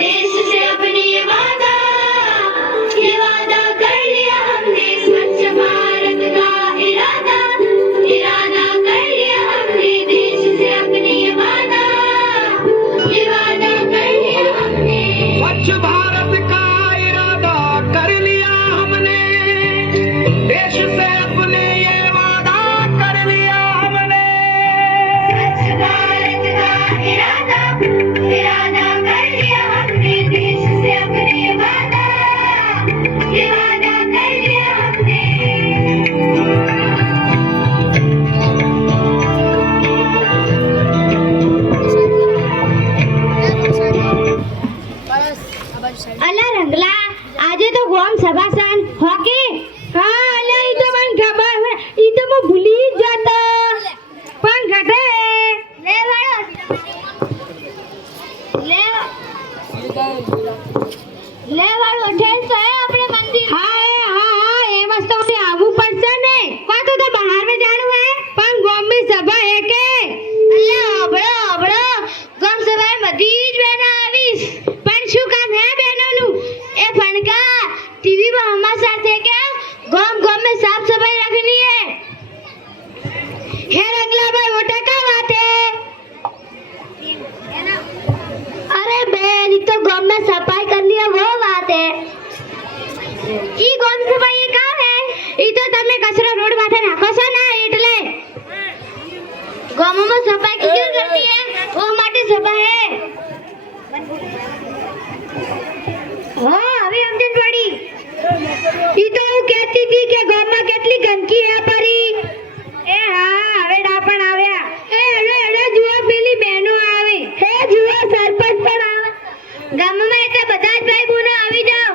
देश से अपनी ये वादा कर लिया हमने स्वच्छ भारत का इरादा कर लिया हमने देश से अपनी ये वादा कर लिया हमने स्वच्छ भारत का इरादा कर लिया हमने देश से अपने ये वादा कर लिया हमने स्वच्छ भारत का इरादा कर लिया हमने देश से अपनी ये वादा कर लिया हमने અલા રંગલા આજે તો ગોમ સભાસન હોકે હા અલા ઈ તો મને ખબર હે ઈ તો હું ભૂલી જ જતો પણ ઘટે લે વાળો ઠેસ તો હે આપણે મંદિર હા એ મસ્ત ઉઠે આવવું પડશે ને પાછું તો બહાર મે જાણું હે પણ ગોમ ની સભા હે કે અલ્યા અબળો ગોમ સભા બધી જ બેન આવીશ પણ શું કામ હે બહેનોનું એ ફણકા ટીવી પર હમારા સાથે क्या गांव में साफ सफाई रखनी है रंगला भाई वो क्या बात है अरे बेन तो गांव में सफाई करनी है वो बात है ई गांव सफाई का है ई तो તમે કચરો રોડ માથે નાખો છો ના એટલે ગામમાં સફાઈ ક્यों करती है वो માટે સભા है हाँ अभी समझ पड़ी ई तो હું કહેતી હતી કે ગામમાં કેટલી ગંદકી હે પરી એ હા હવે ડાપણ આવ્યા એડે જુઓ પેલી બહેનો આવે હે જુઓ સરપંચ પણ આવે ગામમાં એટલે બધા જ ભાઈ બોનો આવી જાઓ